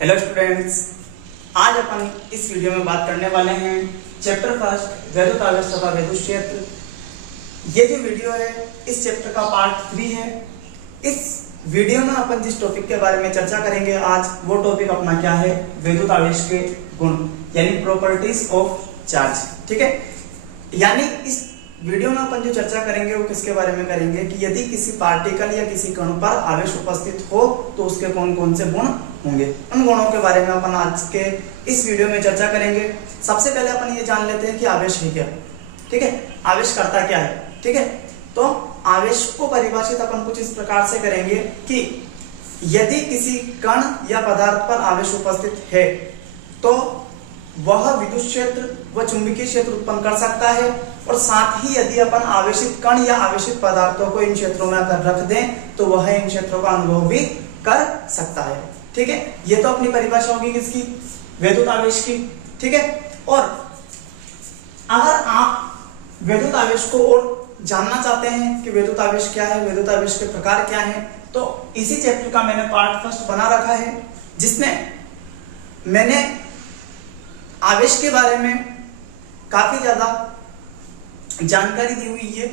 Hello students, आज अपन इस video में बात करने वाले हैं चैप्टर फर्स्ट वैद्युत आवेश तथा वैद्युत क्षेत्र। ये जो वीडियो है इस चैप्टर का पार्ट 3 है। इस वीडियो में अपन जिस टॉपिक के बारे में चर्चा करेंगे आज, वो टॉपिक अपना क्या है, वैद्युत आवेश के गुण यानी प्रॉपर्टीज ऑफ चार्ज। ठीक है, यानी इस वीडियो में अपन जो चर्चा करेंगे वो किसके बारे में करेंगे कि यदि किसी पार्टिकल या किसी कण पर आवेश उपस्थित हो तो उसके कौन कौन से गुण होंगे। उन गुणों के बारे में अपन आज के इस वीडियो में चर्चा करेंगे। सबसे पहले अपन ये जान लेते हैं कि आवेश है क्या। ठीक है, आवेश करता क्या है। ठीक है, तो आवेश को परिभाषित अपन कुछ इस प्रकार से करेंगे कि यदि किसी कण या पदार्थ पर आवेश उपस्थित है तो वह विद्युत क्षेत्र व चुंबकीय क्षेत्र उत्पन्न कर सकता है, और साथ ही यदि अपन आवेशित कण या आवेशित पदार्थों को इन क्षेत्रों में अगर रख दें तो वह इन क्षेत्रों का अनुभव भी कर सकता है। ठीक है, ये तो अपनी परिभाषा होगी किसकी, वैद्युत आवेश की। ठीक है, और अगर आप वैद्युत आवेश को और जानना चाहते हैं कि वैद्युत आवेश क्या है, वैद्युत आवेश के प्रकार क्या है, तो इसी चैप्टर का मैंने पार्ट फर्स्ट बना रखा है जिसमें मैंने आवेश के बारे में काफी ज्यादा जानकारी दी हुई है।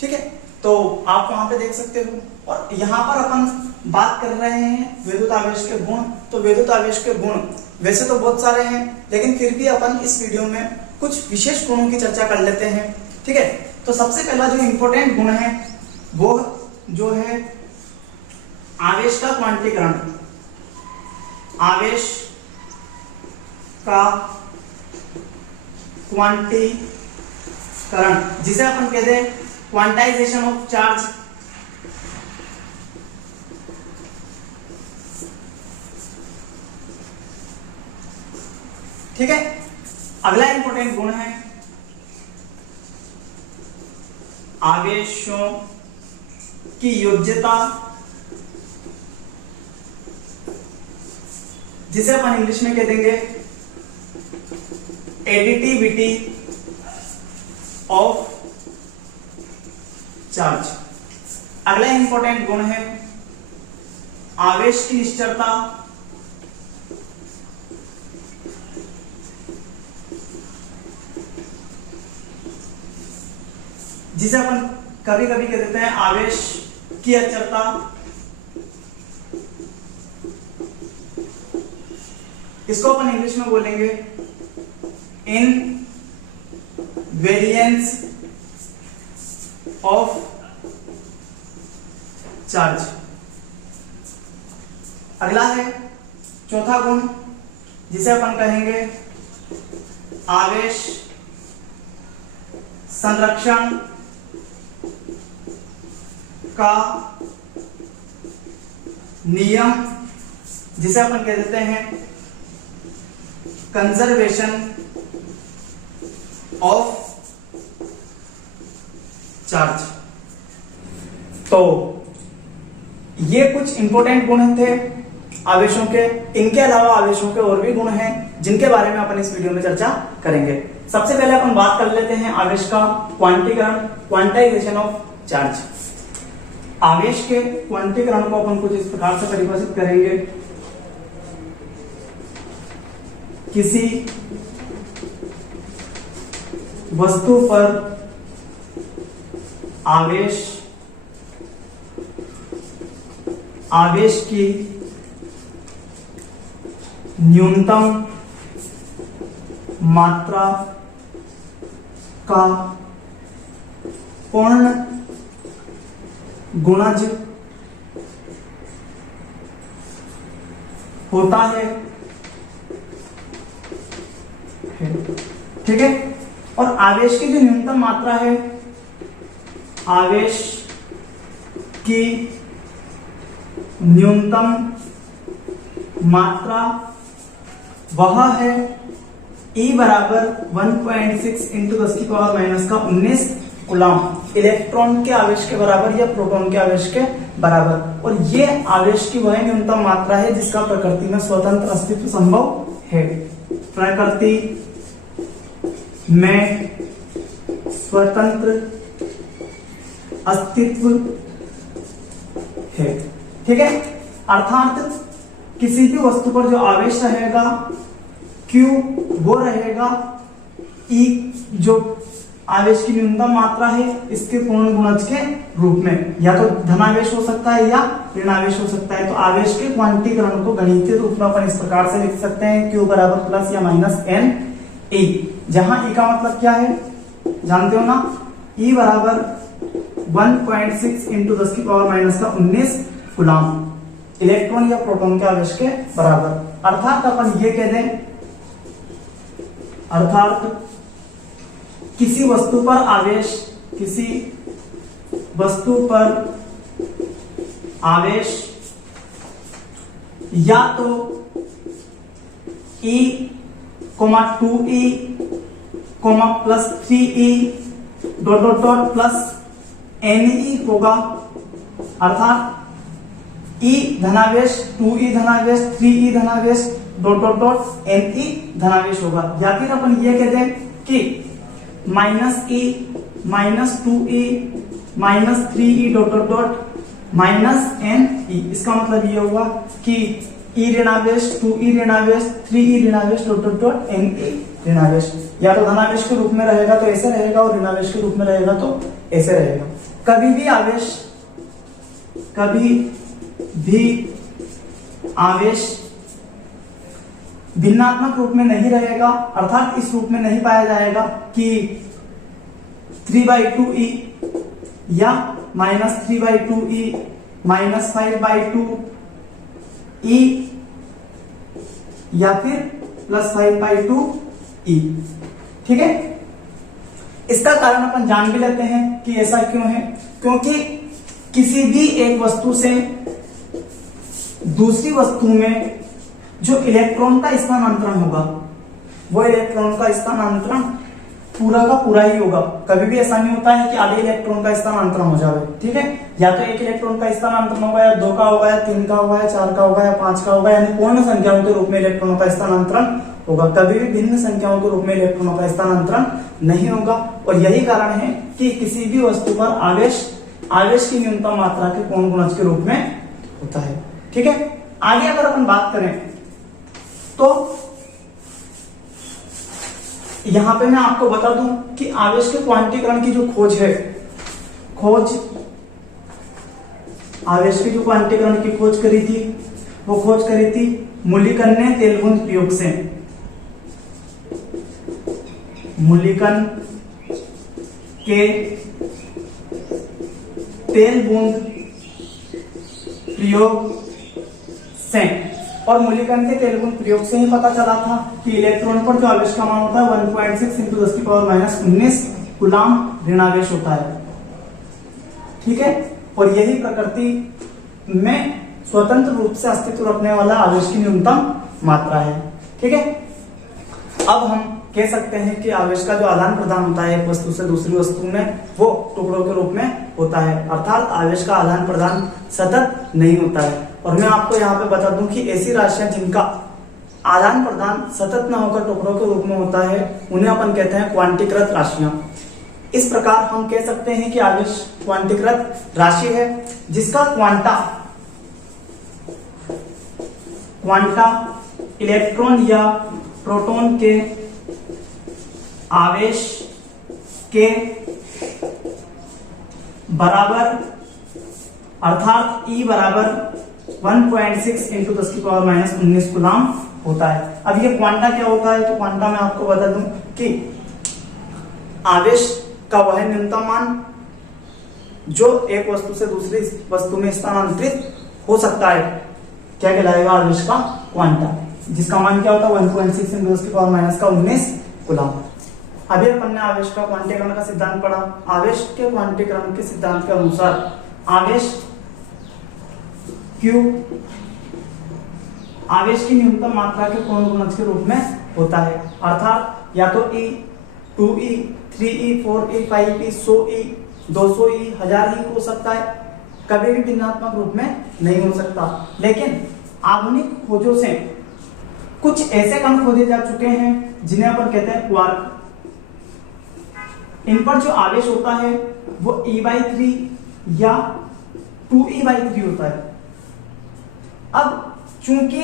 ठीक है, तो आप वहां पे देख सकते हो। और यहाँ पर अपन बात कर रहे हैं वैद्युत आवेश के गुण। तो वैद्युत आवेश के गुण वैसे तो बहुत सारे हैं, लेकिन फिर भी अपन इस वीडियो में कुछ विशेष गुणों की चर्चा कर लेते हैं। ठीक है, तो सबसे पहला जो इंपॉर्टेंट गुण है वो जो है आवेश का क्वांटीकरण। आवेश का क्वांटीकरण, जिसे अपन कहते हैं क्वांटाइजेशन ऑफ चार्ज। ठीक है, अगला इंपॉर्टेंट गुण है आवेशों की योज्यता, जिसे अपन इंग्लिश में कह देंगे एडिटिविटी ऑफ चार्ज। अगला इंपॉर्टेंट गुण है आवेश की निश्चलता। जिसे अपन कभी कभी कह देते हैं आवेश की अचलता। इसको अपन इंग्लिश में बोलेंगे इनवेरिएंस ऑफ चार्ज। अगला है चौथा गुण, जिसे अपन कहेंगे आवेश संरक्षण का नियम, जिसे अपन कह देते हैं कंजर्वेशन ऑफ चार्ज। तो ये कुछ इंपॉर्टेंट गुण थे आवेशों के। इनके अलावा आवेशों के और भी गुण हैं जिनके बारे में अपन इस वीडियो में चर्चा करेंगे। सबसे पहले अपन बात कर लेते हैं आवेश का क्वांटीकरण, क्वांटाइजेशन ऑफ चार्ज। आवेश के क्वांटीकरण को अपन कुछ इस प्रकार से परिभाषित करेंगे। किसी वस्तु पर आवेश की न्यूनतम मात्रा का पूर्ण गुणज होता है। ठीक है, और आवेश की जो न्यूनतम मात्रा है, आवेश की न्यूनतम मात्रा वह है E बराबर 1.6 इंटू 10 की पावर माइनस का 19 कूलम इलेक्ट्रॉन के आवेश के बराबर या प्रोटॉन के आवेश के बराबर। और ये आवेश की वह न्यूनतम मात्रा है जिसका प्रकृति में स्वतंत्र अस्तित्व संभव है। प्रकृति में स्वतंत्र अस्तित्व है। ठीक है, अर्थात किसी भी वस्तु पर जो आवेश रहेगा Q वो रहेगा E, जो आवेश की न्यूनतम मात्रा है इसके पूर्ण गुणज के रूप में, या तो धनावेश हो सकता है या ऋणावेश हो सकता है। तो आवेश के क्वांटीकरण को गणितीय रूप में अपन इस प्रकार से लिख सकते हैं, Q बराबर प्लस या माइनस n E, जहां E का मतलब क्या है जानते हो ना, E बराबर 1.6 इंटू 10 की पावर माइनस का 19 कूलम इलेक्ट्रॉन या प्रोटॉन के आवेश के बराबर। अर्थात अपन ये कह दें, अर्थात किसी वस्तु पर आवेश, किसी वस्तु पर आवेश या तो E, 2E, plus 3E dot dot dot plus Ne होगा। अर्थात E धनावेश, 2E धनावेश, 3E धनावेश डॉट डॉट डॉट Ne धनावेश होगा। या फिर अपन ये कहते हैं कि -E, -2E, -3E dot dot dot -Ne। इसका मतलब ये हुआ कि E ऋणावेश, 2E ऋणावेश, 3E ऋणावेश डॉट डॉट डॉट Ne ऋणावेश। या तो धनावेश के रूप में रहेगा तो ऐसे रहेगा, और ऋणावेश के रूप में रहेगा तो ऐसे रहेगा। कभी भी आवेश भिन्नात्मक रूप में नहीं रहेगा, अर्थात इस रूप में नहीं पाया जाएगा कि 3/2E या -3/2E, -5/2E या फिर +5/2E। ठीक है, इसका कारण अपन जान भी लेते हैं कि ऐसा क्यों है। क्योंकि किसी भी एक वस्तु से दूसरी वस्तु में जो इलेक्ट्रॉन का स्थानांतरण होगा, वो इलेक्ट्रॉन का स्थानांतरण पूरा का पूरा ही होगा। कभी भी ऐसा नहीं होता है कि आधे इलेक्ट्रॉन का स्थानांतरण हो जाए। ठीक है, या तो एक इलेक्ट्रॉन का स्थानांतरण होगा, या 2 का होगा, या 3 का होगा, या 4 का होगा, या 5 का होगा, यानी पूर्ण संख्याओं के रूप में इलेक्ट्रॉनों का स्थानांतरण होगा। कभी भी भिन्न संख्याओं के रूप में इलेक्ट्रॉनों का स्थानांतरण नहीं होगा। और यही कारण है कि किसी भी वस्तु पर आवेश की न्यूनतम मात्रा के पूर्ण गुणज के रूप में होता है। ठीक है, आगे अगर अपन बात करें तो यहां पे मैं आपको बता दूं कि आवेश के क्वांटीकरण की जो खोज है, आवेश की जो क्वांटीकरण की खोज करी थी, वो खोज करी थी मुलिकन ने तेल बूंद प्रयोग से। मुलिकन के तेल बूंद प्रयोग से, और मुलिकन के तेल बूंद प्रयोग से ही पता चला था कि इलेक्ट्रॉन पर जो आवेश का मान होता है 1.6 इंटू 10 की पावर माइनस 19 कूलम ऋणावेश होता है। ठीक है, और यही प्रकृति में स्वतंत्र रूप से अस्तित्व रखने वाला आवेश की न्यूनतम मात्रा है। ठीक है, अब हम कह सकते हैं कि आवेश का जो आदान प्रदान होता है एक वस्तु से दूसरी वस्तु में, वो टुकड़ों के रूप में होता है। अर्थात आवेश का आदान प्रदान सतत नहीं होता है। और मैं आपको यहाँ पे बता दूं कि ऐसी राशियां जिनका आदान प्रदान सतत न होकर टुकड़ों के रूप में होता है, उन्हें अपन कहते हैं क्वांटीकृत राशियां। इस प्रकार हम कह सकते हैं कि आवेश क्वांटीकृत राशि है जिसका क्वांटा इलेक्ट्रॉन या प्रोटॉन के आवेश के बराबर, अर्थात E बराबर 1.6 इंटू 10 की पावर माइनस 19 कूलम होता है। अब ये क्वांटा क्या होता है, तो क्वांटा में आपको बता दूं कि आवेश का वह न्यूनतम मान जो एक वस्तु से दूसरी वस्तु में स्थानांतरित हो सकता है, क्या कहलाएगा, आवेश का क्वांटा, जिसका मान क्या होता है 1.6 इंटू 10 की पावर माइनस का 19 कूलम। अभी अपन ने आवेश का क्वांटीकरण का सिद्धांत पढ़ा। आवेश के क्वांटीकरण के सिद्धांत के अनुसार आवेश Q आवेश की न्यूनतम मात्रा के पूर्ण गुणज के रूप में होता है। अर्थात या तो E, 2E, 3E, 4E, 5E, 100E, 200E, 1000E हो सकता है, कभी भी भिन्नात्मक रूप में नहीं हो सकता। लेकिन आधुनिक खोजों से कुछ ऐसे कण खोजे जा चुके हैं जिन्हें अपन कहते हैं क्वार्क। इन पर जो आवेश होता है वो E/3 या 2E/3 होता है। अब चूंकि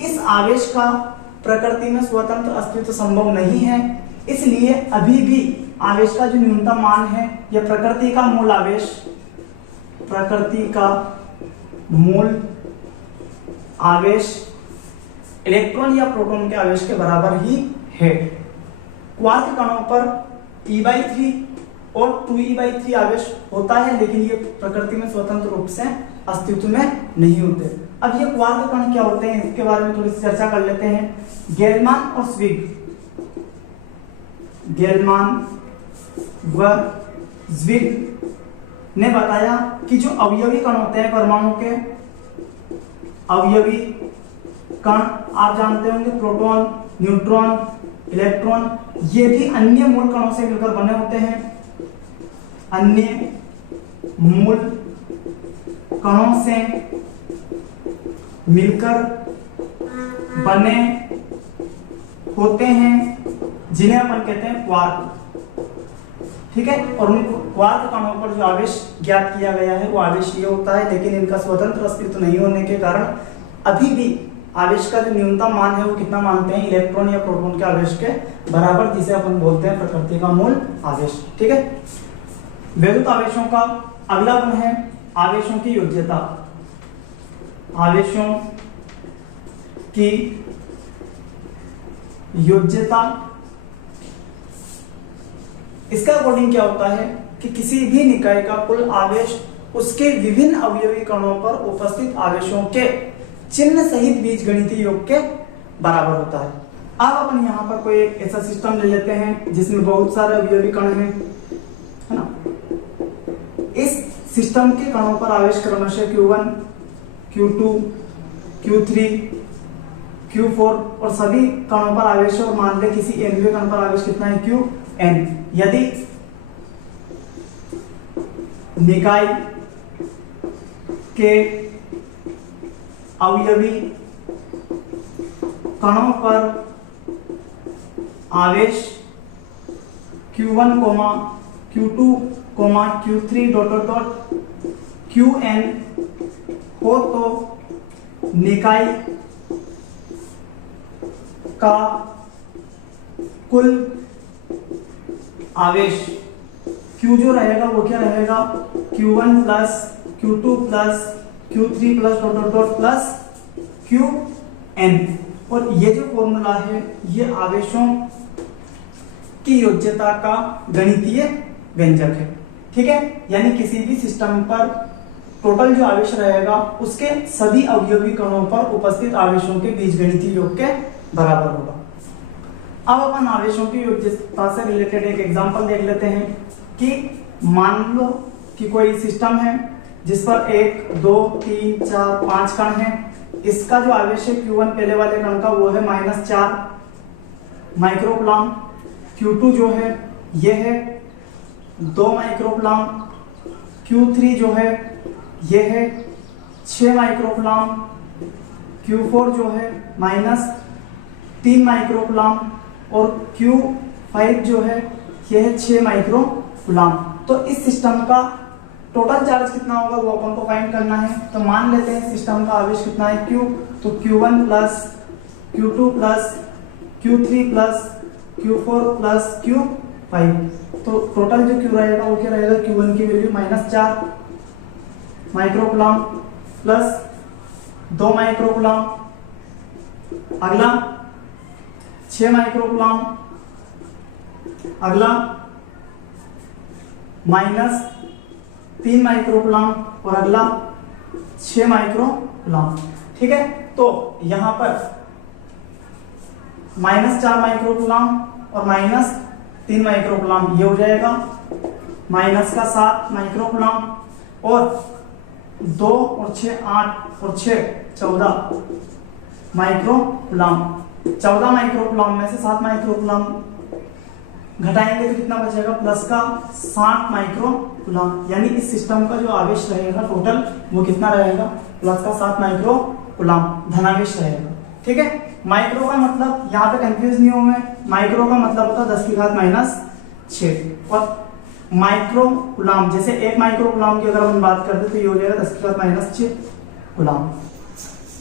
इस आवेश का प्रकृति में स्वतंत्र अस्तित्व संभव नहीं है, इसलिए अभी भी आवेश का जो न्यूनतम मान है यह प्रकृति का मूल आवेश, प्रकृति का मूल आवेश इलेक्ट्रॉन या प्रोटॉन के आवेश के बराबर ही है। क्वार्क कणों पर e/3 और 2e/3 आवेश होता है, लेकिन ये प्रकृति में स्वतंत्र रूप से अस्तित्व में नहीं होते। अब ये क्वार्क कण क्या होते हैं इसके बारे में थोड़ी सी चर्चा कर लेते हैं। गेलमान और स्विग, गेलमान व ज्विग ने बताया कि जो अवयवी कण होते हैं परमाणु के, अवयवी कण आप जानते होंगे प्रोटॉन, न्यूट्रॉन, इलेक्ट्रॉन, ये भी अन्य मूल कणों से मिलकर बने होते हैं, अन्य मूल कणों से मिलकर बने होते हैं, जिन्हें अपन कहते हैं क्वार्क। ठीक है, और उन क्वार्क कणों पर जो आवेश ज्ञात किया गया है वो आवेश ये होता है, लेकिन इनका स्वतंत्र अस्तित्व नहीं होने के कारण अभी भी आवेश का जो न्यूनतम मान है वो कितना मानते हैं, इलेक्ट्रॉन या प्रोटॉन के आवेश के बराबर, जिसे अपन बोलते हैं प्रकृति का मूल आवेश। ठीक है, वैद्युत आवेशों का अगला गुण है आवेशों की योज्यता। आवेशों की योज्यता, इसका अकॉर्डिंग क्या होता है कि किसी भी निकाय का कुल आवेश उसके विभिन्न अवयवी कणों पर उपस्थित आवेशों के चिन्ह सहित बीजगणितीय योग के बराबर होता है। अब अपन यहाँ पर कोई एक ऐसा सिस्टम ले लेते हैं जिसमें बहुत सारे अवयवी कण हैं, है ना। इस सिस्टम के कणों पर आवेश क्रमशः Q1, Q2, Q3, Q4 और सभी कणों पर आवेश है, और मान ले किसी nवें कण पर आवेश कितना है, Qn। यदि निकाय के अवयवी कणों पर आवेश Q1, Q2, Q3 Qn हो तो निकाय का कुल आवेश Q जो रहेगा वो क्या रहेगा, Q1 plus Q2 plus Q3 plus Qn। और ये जो फॉर्मूला है ये आवेशों की योज्यता का गणितीय व्यंजक है। ठीक है, यानी किसी भी सिस्टम पर टोटल जो आवेश रहेगा उसके सभी अवयवी कणों पर उपस्थित आवेशों के बीजगणितीय योग के बराबर होगा। अब अपन आवेशों की योज्यता से रिलेटेड एक एग्जांपल देख लेते हैं कि मान लो कि कोई सिस्टम है जिस पर 1, 2, 3, 4, 5 कण हैं। इसका जो आवेश है Q1 पहले वाले कण का वो है -4 माइक्रोकूलम, Q2 जो है ये है 2 माइक्रोकूलम, Q3 जो है ये है 6 माइक्रोकूलम, Q4 जो है -3 माइक्रोकूलम और Q5 जो है ये है 6 माइक्रोकूलम। तो इस सिस्टम का टोटल चार्ज कितना होगा वो अपन को फाइंड करना है। तो मान लेते हैं सिस्टम का आवेश कितना है Q, तो Q1 plus Q2 plus Q3 plus Q4 plus Q5। तो टोटल जो Q रहेगा वो क्या रहेगा, Q1 की वैल्यू -4 माइक्रोकूलम प्लस 2 माइक्रोकूलम, अगला 6 माइक्रोकूलम, अगला -3 माइक्रोकूलम और अगला 6 माइक्रोकूलम। ठीक है, तो यहां पर -4 माइक्रोकूलम और -3 माइक्रोकूलम ये हो जाएगा, -7 माइक्रोकूलम और 2 और 6 8 और 6 14 माइक्रोकूलम। 14 माइक्रोकूलम में से 7 माइक्रोकूलम घटाएंगे तो कितना बचेगा, प्लस का 60 माइक्रोकूलम। यानी इस सिस्टम का जो आवेश रहेगा टोटल वो कितना रहेगा, प्लस का 7 माइक्रोकूलम धनावेश रहेगा। ठीक है, माइक्रो का मतलब यहाँ पे कंफ्यूज नहीं होंगे, माइक्रो का मतलब होता है 10⁻⁶ और माइक्रोकूलम जैसे 1 माइक्रोकूलम की अगर हम बात करते तो ये हो जाएगा 10⁻⁶ कूलम।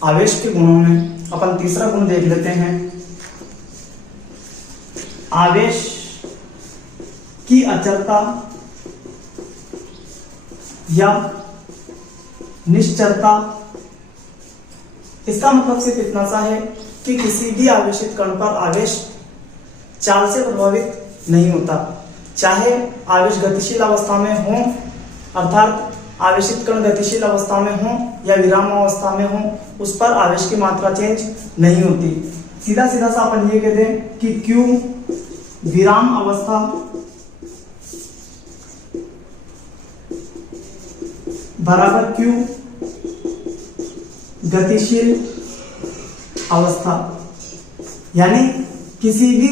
आवेश के गुणों में अपन तीसरा गुण देख लेते हैं, आवेश की अचलता या निश्चलता। इसका मतलब सिर्फ इतना सा है कि किसी भी आवेशित कण पर आवेश चाल से प्रभावित नहीं होता, चाहे आवेश गतिशील अवस्था में हो, अर्थात आवेशित कण गतिशील अवस्था में हो या विराम अवस्था में हो, उस पर आवेश की मात्रा चेंज नहीं होती। सीधा सीधा सा अपन ये कह दें कि Q विराम अवस्था बराबर Q गतिशील अवस्था, यानी किसी भी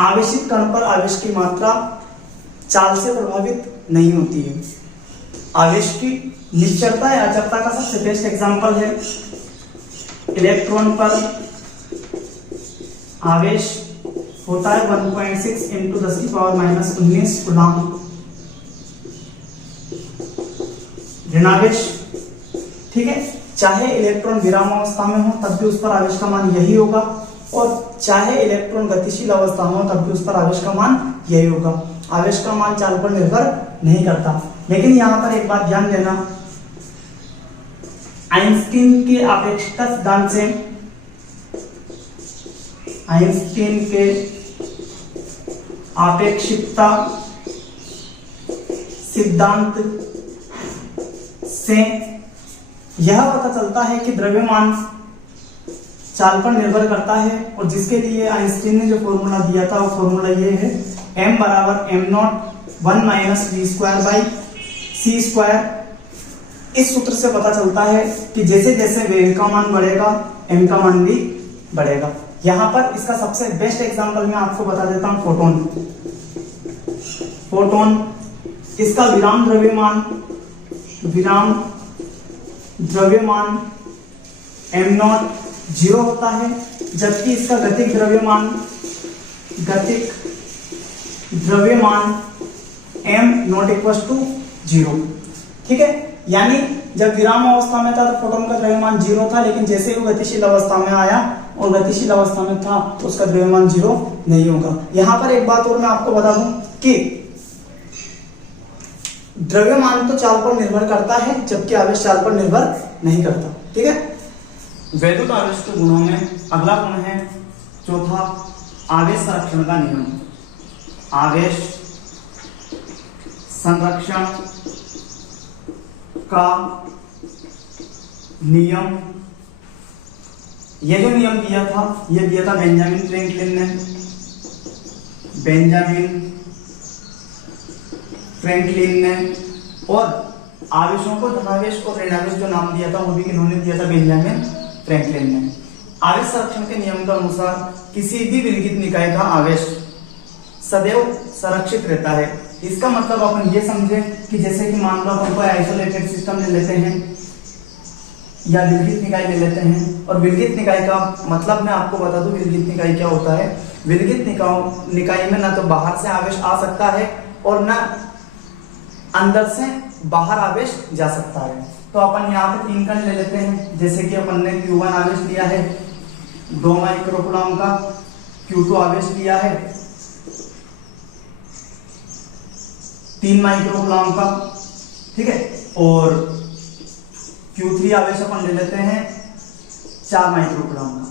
आवेशित कण पर आवेश की मात्रा चाल से प्रभावित नहीं होती है। आवेश की निश्चलता या अचलता का सबसे बेस्ट एग्जांपल है इलेक्ट्रॉन पर आवेश होता है 1.6 × 10⁻⁻19 कूलम ऋणावेश। ठीक है, चाहे इलेक्ट्रॉन विराम अवस्था में हो तब भी उस पर आवेश का मान यही होगा, और चाहे इलेक्ट्रॉन गतिशील अवस्था में हो तब भी उस पर आवेश का मान यही होगा। आवेश का मान चाल पर निर्भर नहीं करता। लेकिन यहां पर एक बात ध्यान देना, आइंस्टीन के आपेक्षिकता सिद्धांत से, आइंस्टीन के आपेक्षिकता सिद्धांत से यह पता चलता है कि द्रव्यमान चाल पर निर्भर करता है, और जिसके लिए आइंस्टीन ने जो फॉर्मूला दिया था वो फॉर्मूला ये है, m बराबर m0 1 - v²/c²। इस सूत्र से पता चलता है कि जैसे जैसे वेग का मान बढ़ेगा m का मान भी बढ़ेगा। यहां पर इसका सबसे बेस्ट एग्जांपल मैं आपको बता देता हूं, फोटोन। इसका विराम द्रव्यमान m0 0 होता है, जबकि इसका गतिक द्रव्यमान m0 0। ठीक है, यानी जब विराम अवस्था में था तो फोटोन का द्रव्यमान 0 था, लेकिन जैसे वो गतिशील अवस्था में आया और गतिशील अवस्था में था तो उसका द्रव्यमान 0 नहीं होगा। यहां पर एक बात और मैं आपको बता दूं कि द्रव्यमान तो चाल पर निर्भर करता है, जबकि आवेश चाल पर निर्भर नहीं करता। ठीक है, वैद्युत आवेश के गुणों में अगला गुण है चौथा, आवेश संरक्षण का नियम। आवेश संरक्षण का नियम, यह जो नियम दिया था यह दिया था बेंजामिन फ्रैंकलिन ने, और आवेशों को धनावेश और ऋणावेश जो नाम दिया था वो भी किन्होंने दिया था, बेंजामिन फ्रैंकलिन ने। आवेश संरक्षण के नियम के अनुसार किसी भी विलगित निकाय का आवेश सदैव संरक्षित रहता है। इसका मतलब अपन ये समझे कि जैसे कि मान लो अपन कोई आइसोलेटेड सिस्टम ले लेते हैं या विलगित निकाय ले लेते हैं, और विलगित निकाय का मतलब मैं आपको बता दूं विलगित निकाय क्या होता है। विलगित निकाय में ना तो बाहर से आवेश आ सकता है और ना अंदर से बाहर आवेश जा सकता है। तो अपन यहाँ पे 3 कण ले लेते हैं, जैसे कि अपन ने Q1 आवेश लिया है 2 माइक्रोकूलम का, Q2 आवेश लिया है 3 माइक्रोकूलम का। ठीक है, और Q3 आवेश अपन ले लेते हैं 4 माइक्रोकूलम का।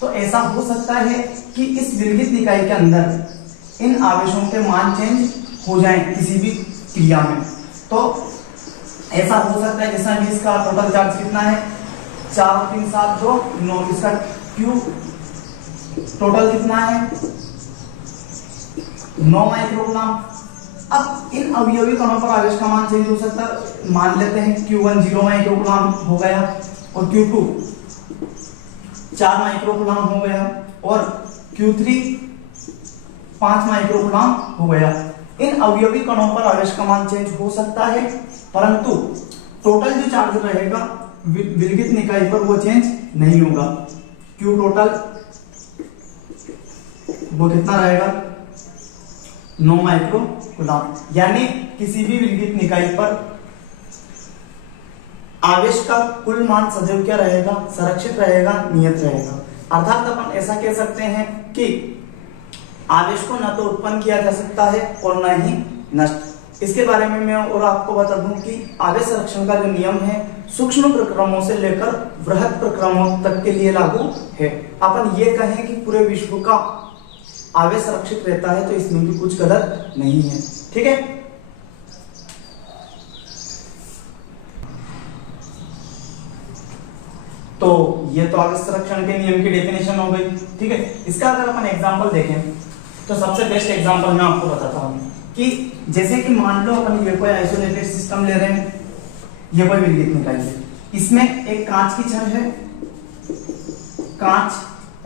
तो ऐसा हो सकता है कि इस विलगित निकाय के अंदर इन आवेशों के मान चेंज हो जाएं किसी भी क्रिया में। तो ऐसा हो सकता है, जैसा भी इसका टोटल चार्ज कितना है 4 3 7 2 9, इसका Q टोटल कितना है 9 माइक्रोकूलम। अब इन अवयवी कणों पर आवेश का मान चेंज हो सकता है। मान लेते हैं Q1 0 माइक्रोकूलम हो गया और Q2 4 माइक्रोकूलम हो गया और Q3 5 माइक्रोकूलम हो गया। इन अवयवी कणों पर आवेश का मान चेंज हो सकता है, परंतु टोटल जो चार्ज रहेगा विलगित निकाय पर वो चेंज नहीं होगा। Q टोटल वो कितना रहेगा 9 माइक्रोकूलम। यानी किसी भी विलगित निकाय पर आवेश का कुल मान सदैव क्या रहेगा, संरक्षित रहेगा, नियत रहेगा। अर्थात अपन ऐसा कह सकते हैं कि आवेश को न तो उत्पन्न किया जा सकता है और न ही नष्ट। इसके बारे में मैं और आपको बता दूं कि आवेश संरक्षण का जो नियम है सूक्ष्म प्रक्रमों से लेकर बृहद प्रक्रमों तक के लिए लागू है। अपन ये कहें कि पूरे विश्व का आवेश संरक्षित रहता है तो इसमें भी कुछ गलत नहीं है। ठीक है, तो ये तो आवेश संरक्षण के नियम की डेफिनेशन हो गई। ठीक है, इसका अगर अपन एग्जांपल देखें तो सबसे बेस्ट एग्जांपल मैं आपको बताता हूं कि जैसे कि मान लो अपन ये कोई आइसोलेटेड सिस्टम ले रहे हैं, ये कोई विद्युत निकाय है, इसमें एक कांच की छड़ है, कांच,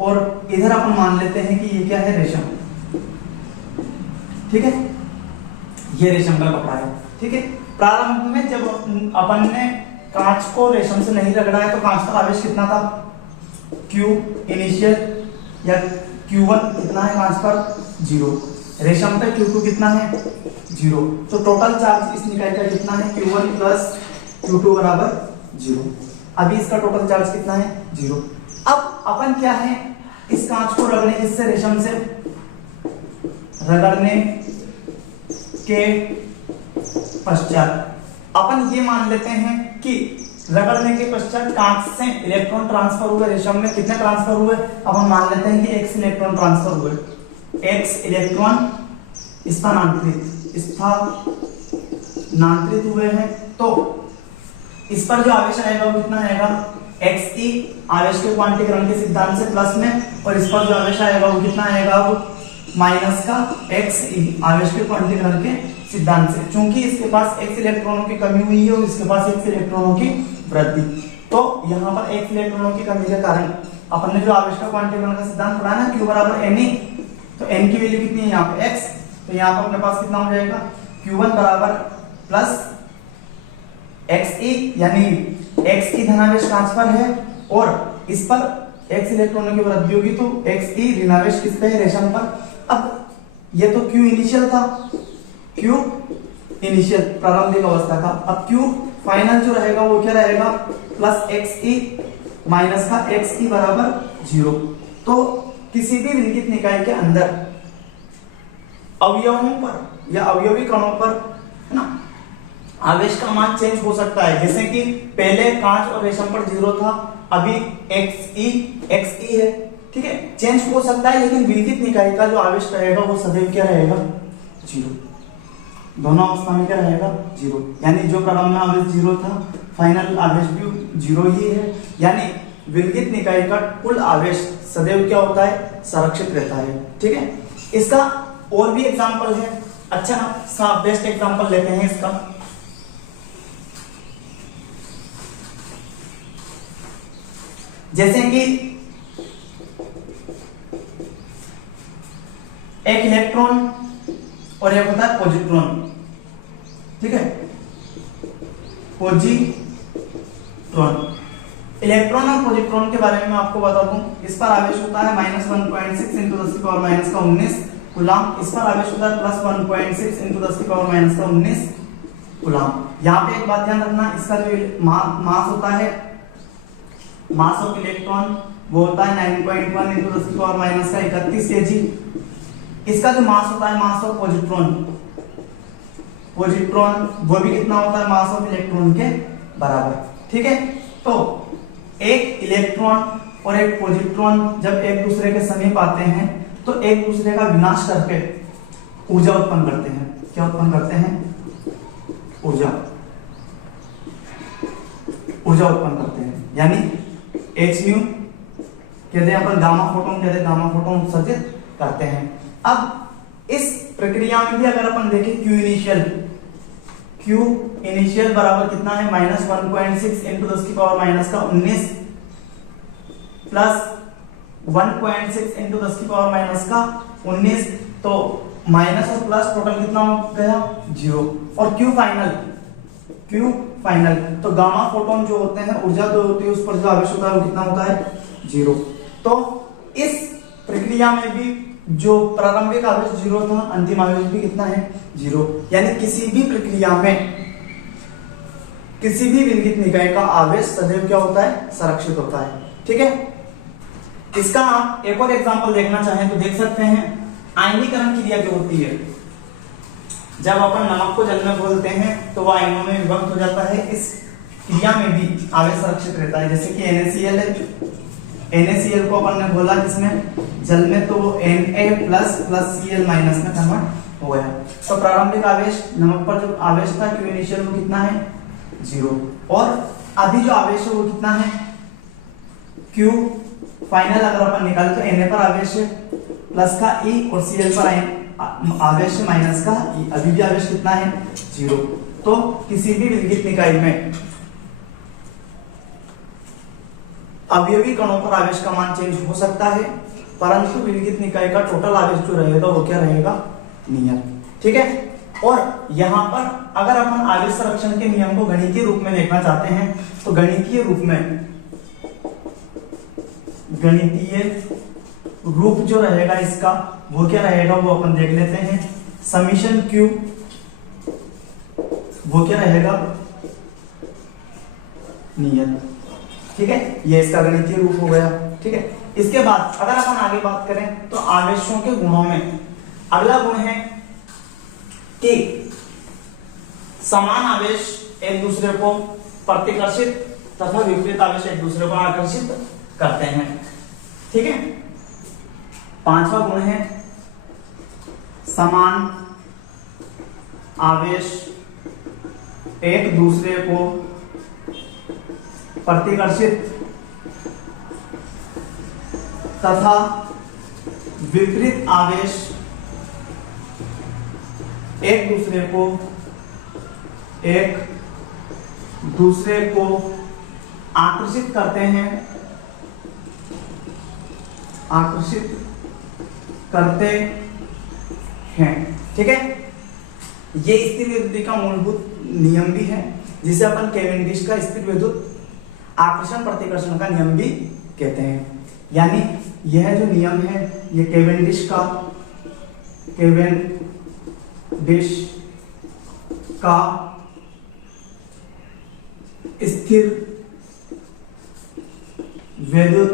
और इधर अपन मान लेते हैं कि ये क्या है, रेशम। ठीक है, ये रेशम का कपड़ा है। ठीक है, प्रारंभ में जब अपन ने कांच को रेशम से नहीं रगड़ा है तो कांच का आवेश कितना था, Q इनिशियल या Q1 कितना है कांच पर, 0। रेशम पे Q2 कितना है, 0। तो टोटल चार्ज इस निकाय का कितना है, Q1 प्लस Q2 बराबर 0। अभी इसका टोटल चार्ज कितना है, 0। अब अपन क्या है, इस कांच को रगड़ने, इससे रेशम से रगड़ने के पश्चात अपन ये मान लेते हैं कि रगड़ने के पश्चात कांच से इलेक्ट्रॉन ट्रांसफर हुए, रेशम में कितने ट्रांसफर हुए, अपन मान लेते हैं कि x इलेक्ट्रॉन ट्रांसफर हुए, x इलेक्ट्रॉन स्थानांतरित हुए हैं। तो इस पर जो आवेश आएगा वो कितना आएगा, xe आवेश के क्वांटीकरण के सिद्धांत से प्लस में, और इस पर जो आवेश आएगा वो कितना आएगा, वो माइनस का xe आवेश के क्वांटीकरण के सिद्धांत से। चूंकि इसके पास x इलेक्ट्रॉनों की कमी हुई है और इसके पास x इलेक्ट्रॉनों की वृद्धि, तो यहाँ पर x इलेक्ट्रॉनों की कमी के कारण अपन ने जो आवेश का क्वांटीकरण का सिद्धांत पढ़ा ना, Q बराबर Ne, तो n की वैल्यू कितनी है यहाँ पे x, तो यहाँ पर अपने पास कितना हो जाएगा, Q1 बराबर प्लस xe, यानी x की धनावेश ट्रांसफर है और इस पर x इलेक्ट्रॉनों की वृद्धि होगी तो xe ऋणावेश किस पे है, रेशम पर। अब ये तो Q इनिशियल था, Q इनिशियल प्रारंभिक अवस्था का, अब Q फाइनल जो रहेगा वो क्या रहेगा, प्लस xe माइनस का xe बराबर 0। तो किसी भी विद्युत निकाय के अंदर अवयवों पर या अवयवी कणों पर, है ना, आवेश का मान चेंज हो सकता है। जैसे कि पहले कांच और रेशम पर 0 था, अभी xe है। ठीक है, चेंज हो सकता है, लेकिन विद्युत निकाय का जो आवेश रहेगा वो सदैव क्या रहेगा, 0। दोनों अवस्था में क्या रहेगा, 0। यानी जो प्रारंभ में आवेश 0 था, फाइनल आवेश भी 0 ही है। यानी विद्युत निकाय का कुल आवेश सदैव क्या होता है, संरक्षित रहता है। ठीक है, इसका और भी एग्जांपल है। अच्छा सा बेस्ट एग्जांपल लेते हैं इसका। जैसे कि एक इलेक्ट्रॉन और एक होता है पॉजिट्रॉन। ठीक है, पॉजिट्रॉन, इलेक्ट्रॉन और पॉजिट्रॉन के बारे में मैं आपको बता दूं, इस पर आवेश होता है -1.6 × 10⁻⁻⁹ कूलम, इस पर आवेश होता है +1.6 × 10⁻⁻19 कूलम। यहाँ पे एक बात ध्यान रखना, इसका जो मास होता है, मास ऑफ इलेक्ट्रॉन वो होता है 9.1 × 10⁻31 kg। इसका जो मास होता है, मास ऑफ पॉजिट्रॉन वो भी कितना होता है, मास ऑफ इलेक्ट्रॉन के बराबर। ठीक है, तो एक इलेक्ट्रॉन और एक पॉजिट्रॉन जब एक दूसरे के समीप आते हैं तो एक दूसरे का विनाश करके ऊर्जा उत्पन्न करते हैं। क्या उत्पन्न करते हैं, ऊर्जा उत्पन्न करते हैं। यानी hν कहते हैं अपन, गामा फोटोन कहते हैं, गामा फोटोन उत्सर्जित करते हैं। अब इस प्रक्रिया में भी अगर अपन देखें, Q इनिशियल बराबर कितना है, -1.6 × 10⁻⁻19 प्लस 1.6 × 10⁻⁻19, तो माइनस और प्लस टोटल कितना हो गया, 0। और Q फाइनल, तो गामा फोटोन जो होते हैं, ऊर्जा जो होती है उस पर जो आवेश होता है वो कितना होता है, 0। तो इस प्रक्रिया में भी जो प्रारंभिक आवेश 0 था, अंतिम आवेश भी कितना है, 0। यानी किसी भी प्रक्रिया में किसी भी विलगित निकाय का आवेश सदैव क्या होता है, संरक्षित होता है। ठीक है, इसका आप एक और एग्जांपल देखना चाहें तो देख सकते हैं। आयनीकरण क्रिया जो होती है, जब अपन नमक को जल में घोलते हैं तो वह आयनों में विभक्त हो जाता है, इस क्रिया में भी आवेश संरक्षित रहता है। जैसे कि NaCl है, NaCl को अपन ने घोला जिसमें जल में, तो वो Na++Cl- में कन्वर्ट हो गया। तो प्रारंभिक आवेश नमक पर जो आवेश था Q इनिशियल वो कितना है, 0, और अभी जो आवेश है वो कितना है, Q फाइनल अगर अपन निकाले तो Na पर आवेश है प्लस का E और Cl पर आवेश है माइनस का E, अभी भी आवेश कितना है, 0। तो किसी भी विलगित निकाय में अवयवी कणों पर आवेश का मान चेंज हो सकता है, परंतु विलगित निकाय का टोटल आवेश जो रहेगा वो क्या रहेगा, नियत। ठीक है, और यहाँ पर अगर अपन आवेश संरक्षण के नियम को गणितीय रूप में देखना चाहते हैं तो गणितीय रूप जो रहेगा इसका वो क्या रहेगा, वो अपन देख लेते हैं। समीशन Q वो क्या रहेगा, नियत। ठीक है, ये इसका गणितीय रूप हो गया। ठीक है, इसके बाद अगर अपन आगे बात करें तो आवेशों के गुणों में अगला गुण है कि समान आवेश एक दूसरे को प्रतिकर्षित तथा विपरीत आवेश एक दूसरे को आकर्षित करते हैं। ठीक है, पांचवा गुण है समान आवेश एक दूसरे को प्रतिकर्षित तथा विपरीत आवेश एक दूसरे को आकर्षित करते हैं, ठीक है, ये स्थिर विद्युत का मूलभूत नियम भी है, जिसे अपन केवेंडिश का स्थिर विद्युत आकर्षण प्रतिकर्षण का नियम भी कहते हैं। यानी यह जो नियम है ये केवेंडिश का स्थिर विद्युत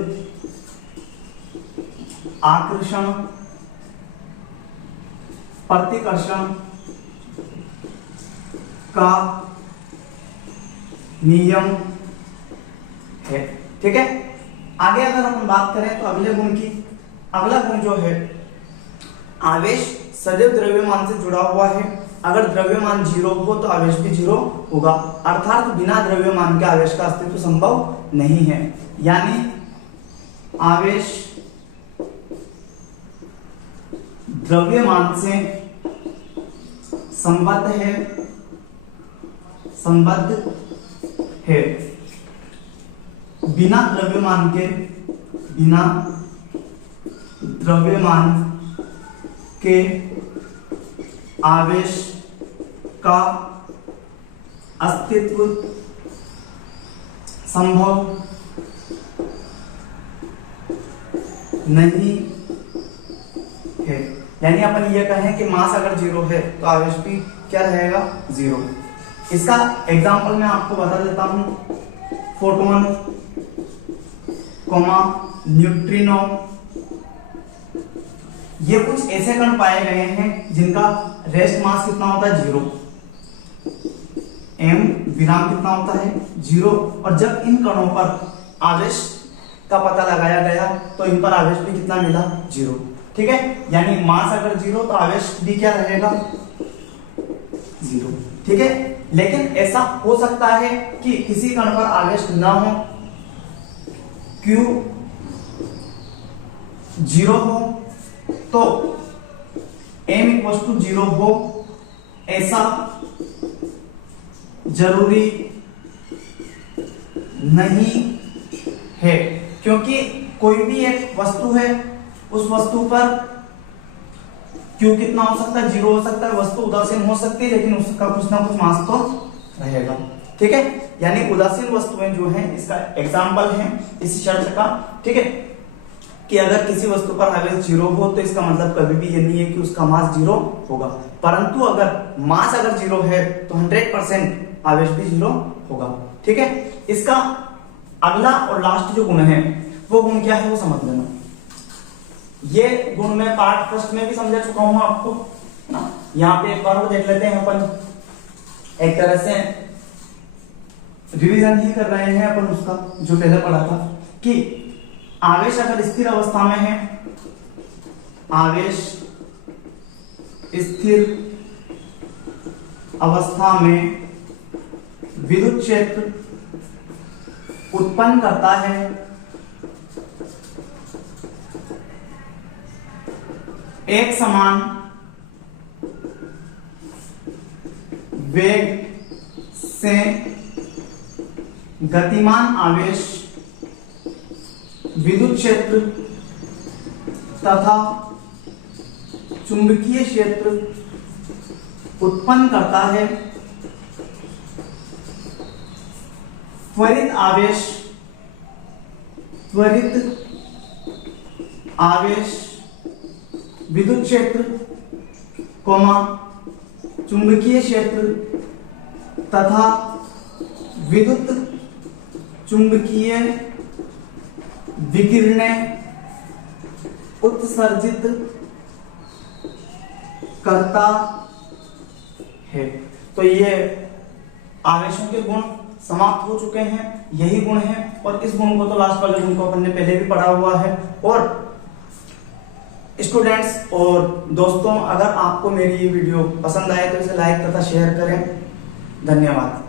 आकर्षण प्रतिकर्षण का नियम है। ठीक है, आगे अगर हम बात करें तो अगला गुण जो है, आवेश सदैव द्रव्यमान से जुड़ा हुआ है। अगर द्रव्यमान 0 हो तो आवेश भी 0 होगा, अर्थात बिना द्रव्यमान के आवेश का अस्तित्व संभव नहीं है। यानी आवेश द्रव्यमान से संबद्ध है, बिना द्रव्यमान के आवेश का अस्तित्व संभव नहीं है। यानी अपन ये कहें कि मास अगर 0 है तो आवेश भी क्या रहेगा, 0। इसका एग्जांपल मैं आपको बता देता हूं। फोटोन, न्यूट्रिनो, ये कुछ ऐसे कण पाए गए हैं जिनका रेस्ट मास कितना होता है, 0। m विराम कितना होता है, 0। और जब इन कणों पर आवेश का पता लगाया गया तो इन पर आवेश भी कितना मिला, 0। ठीक है, यानी मास अगर 0 तो आवेश भी क्या रहेगा, 0। ठीक है, लेकिन ऐसा हो सकता है कि किसी कण पर आवेश ना हो, Q 0 हो तो m 0 हो, ऐसा जरूरी नहीं है, क्योंकि कोई भी एक वस्तु है, उस वस्तु पर Q कितना हो सकता है, 0 हो सकता है। वस्तु उदासीन हो सकती है लेकिन उसका कुछ ना कुछ मास तो रहेगा। ठीक है, यानी उदासीन वस्तुएं जो हैं, इसका एग्जाम्पल है इस शर्त का। ठीक है, कि अगर किसी वस्तु पर आवेश 0 हो तो इसका मतलब कभी भी ये नहीं है कि उसका मास 0 होगा, परंतु अगर मास अगर 0 है तो 100% आवेश भी 0 होगा। ठीक है, इसका अगला और लास्ट जो गुण है वो गुण क्या है वो समझ लेना। ये गुण मैं पार्ट फर्स्ट में भी समझा चुका हूं आपको ना। यहाँ पे एक बार वो देख लेते हैं अपन, एक तरह से रिवीजन ही कर रहे हैं अपन उसका जो पहले पढ़ा था कि आवेश अगर स्थिर अवस्था में है, आवेश स्थिर अवस्था में विद्युत क्षेत्र उत्पन्न करता है एक समान वेग से गतिमान आवेश विद्युत क्षेत्र तथा चुंबकीय क्षेत्र उत्पन्न करता है। त्वरित आवेश विद्युत क्षेत्र, चुंबकीय क्षेत्र तथा विद्युत चुंबकीय विकिरणें उत्सर्जित करता है। तो ये आवेशों के गुण समाप्त हो चुके हैं, यही गुण है। और इस गुण को तो लास्ट वाले गुण को अपन ने पहले भी पढ़ा हुआ है। और स्टूडेंट्स और दोस्तों, अगर आपको मेरी ये वीडियो पसंद आए तो इसे लाइक तथा शेयर करें। धन्यवाद।